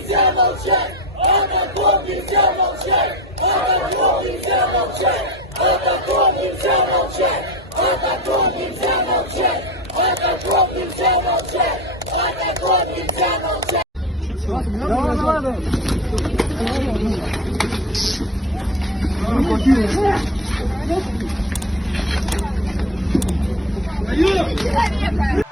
нельзя молчать! О таком нельзя молчать! О таком нельзя молчать! О таком нельзя молчать! О таком нельзя молчать! О таком нельзя молчать! О таком нельзя молчать! Человека!